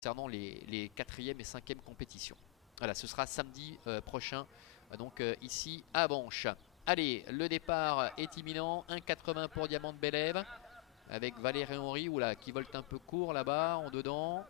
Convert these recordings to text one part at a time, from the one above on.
concernant les 4e et 5e compétitions. Voilà, ce sera samedi prochain, donc ici à Banche. Allez, le départ est imminent, 1,80 pour Diamant de Belève, avec Valérie Henry, oula, qui volte un peu court là-bas, en dedans.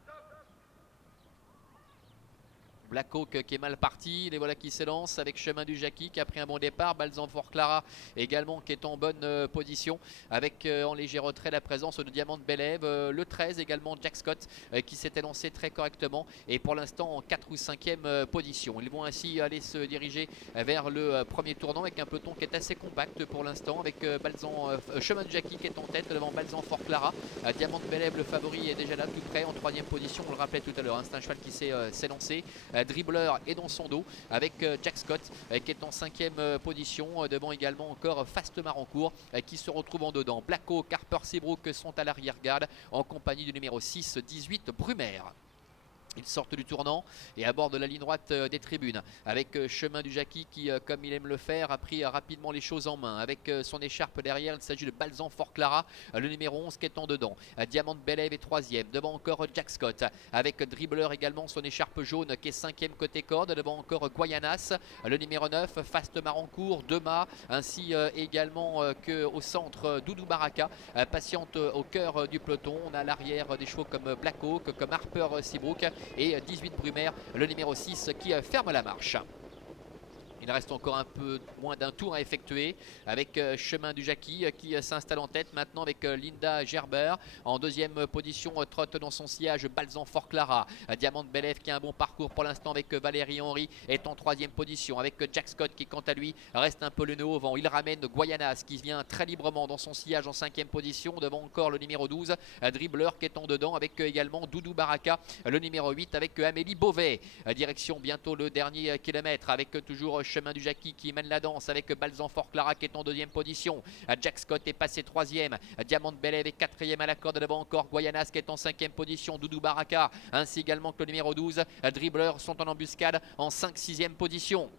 Black Hawk qui est mal parti, les voilà qui s'élancent avec Chemin du Jackie qui a pris un bon départ. Balzan Fort Clara également qui est en bonne position avec en léger retrait la présence de Diamant de Belève. Le 13 également Jack Scott qui s'est élancé très correctement et pour l'instant en 4 ou 5e position. Ils vont ainsi aller se diriger vers le premier tournant avec un peloton qui est assez compact pour l'instant avec Chemin du Jackie qui est en tête devant Balzan Fort Clara. Diamant de Belève le favori est déjà là tout près en 3e position. On le rappelait tout à l'heure, hein, c'est un cheval qui s'est lancé. Dribbler est dans son dos avec Jack Scott qui est en 5e position, devant également encore Fast Marancourt qui se retrouve en dedans. Black Hawk, Harper Seabrook sont à l'arrière-garde en compagnie du numéro 6, 18 Brumaire. Ils sortent du tournant et abordent la ligne droite des tribunes avec Chemin du Jackie qui, comme il aime le faire, a pris rapidement les choses en main. Avec son écharpe derrière, il s'agit de Balzan Fort Clara, le numéro 11 qui est en dedans. Diamant de Belève est 3e, devant encore Jack Scott. Avec Dribbler également son écharpe jaune qui est 5e côté corde, devant encore Guayanas, le numéro 9, Fast Marancourt, Dema, ainsi également qu'au centre Doudou Baraka, patiente au cœur du peloton. On a à l'arrière des chevaux comme Black Hawk, comme Harper Seabrook et 18 Brumaire, le numéro 6 qui ferme la marche. Il reste encore un peu moins d'un tour à effectuer avec Chemin du Jackie qui s'installe en tête maintenant avec Linda Gerber. En 2e position, trotte dans son sillage Balzan Fort Clara. Diamant de Belève qui a un bon parcours pour l'instant avec Valérie Henry est en 3e position avec Jack Scott qui quant à lui reste un peu le nez au vent. Il ramène Guayanas qui vient très librement dans son sillage en 5e position devant encore le numéro 12 Dribbler qui est en dedans avec également Doudou Baraka, le numéro 8 avec Amélie Beauvais. Direction bientôt le dernier kilomètre avec toujours Chemin du Jackie qui mène la danse avec Balzan Fort Clara qui est en 2e position. Jack Scott est passé 3e. Diamant de Belève est 4e à la corde devant encore Guayanas qui est en 5e position. Doudou Baraka ainsi également que le numéro 12. Dribbler sont en embuscade en 5-6e position.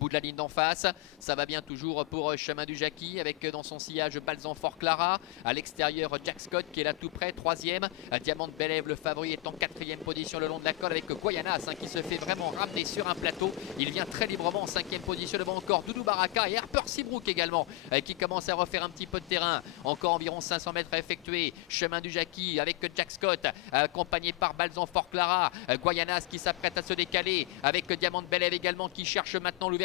Bout de la ligne d'en face, ça va bien toujours pour Chemin du Jackie avec dans son sillage Balzan Fort Clara. À l'extérieur Jack Scott qui est là tout près, 3e. Diamant de Belève le favori est en 4e position le long de la corde avec Guayanas qui se fait vraiment ramener sur un plateau. Il vient très librement en 5e position devant encore Doudou Baraka et Harper Seabrook également qui commence à refaire un petit peu de terrain. Encore environ 500 mètres à effectuer. Chemin du Jackie avec Jack Scott accompagné par Balzan Fort Clara. Guayanas qui s'apprête à se décaler avec Diamant de Belève également qui cherche maintenant l'ouverture.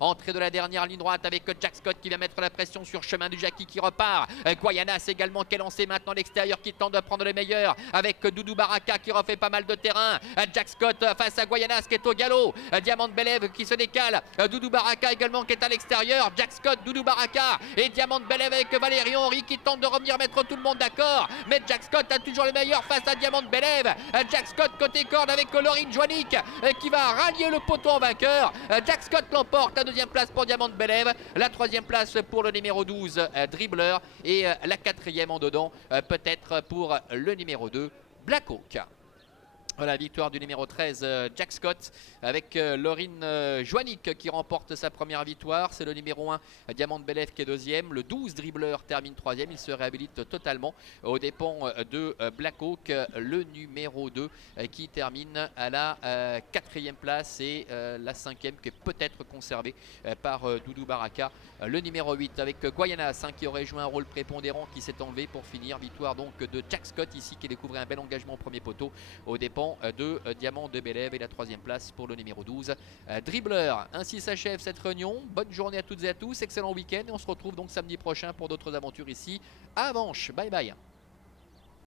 Entrée de la dernière ligne droite avec Jack Scott qui va mettre la pression sur Chemin du Jackie qui repart. Guayanas également qui est lancé maintenant à l'extérieur qui tente de prendre le meilleur avec Doudou Baraka qui refait pas mal de terrain. Jack Scott face à Guayanas qui est au galop. Diamant de Belève qui se décale. Doudou Baraka également qui est à l'extérieur. Jack Scott, Doudou Baraka et Diamant de Belève avec Valérie Henry qui tente de revenir mettre tout le monde d'accord. Mais Jack Scott a toujours le meilleur face à Diamant de Belève. Jack Scott côté corde avec Laurine Joannick qui va rallier le poteau en vainqueur. Jack Scott l'emporte, la 2e place pour Diamant de Belève, la 3e place pour le numéro 12 Dribbler et la 4e en dedans peut-être pour le numéro 2 Black Hawk. Voilà, victoire du numéro 13 Jack Scott avec Laurine Joannick qui remporte sa première victoire. C'est le numéro 1 Diamant de Belève qui est 2e. Le 12 Dribbler termine 3e. Il se réhabilite totalement aux dépens de Black Hawk, le numéro 2 qui termine à la 4e place et la 5e qui est peut-être conservée par Doudou Baraka. Le numéro 8 avec Guayanas qui aurait joué un rôle prépondérant qui s'est enlevé pour finir. Victoire donc de Jack Scott ici qui découvrait un bel engagement au premier poteau aux dépens de Diamant de Belève et la 3e place pour le numéro 12 Dribbler. Ainsi s'achève cette réunion. Bonne journée à toutes et à tous, excellent week-end et on se retrouve donc samedi prochain pour d'autres aventures ici à Avanches. Bye bye.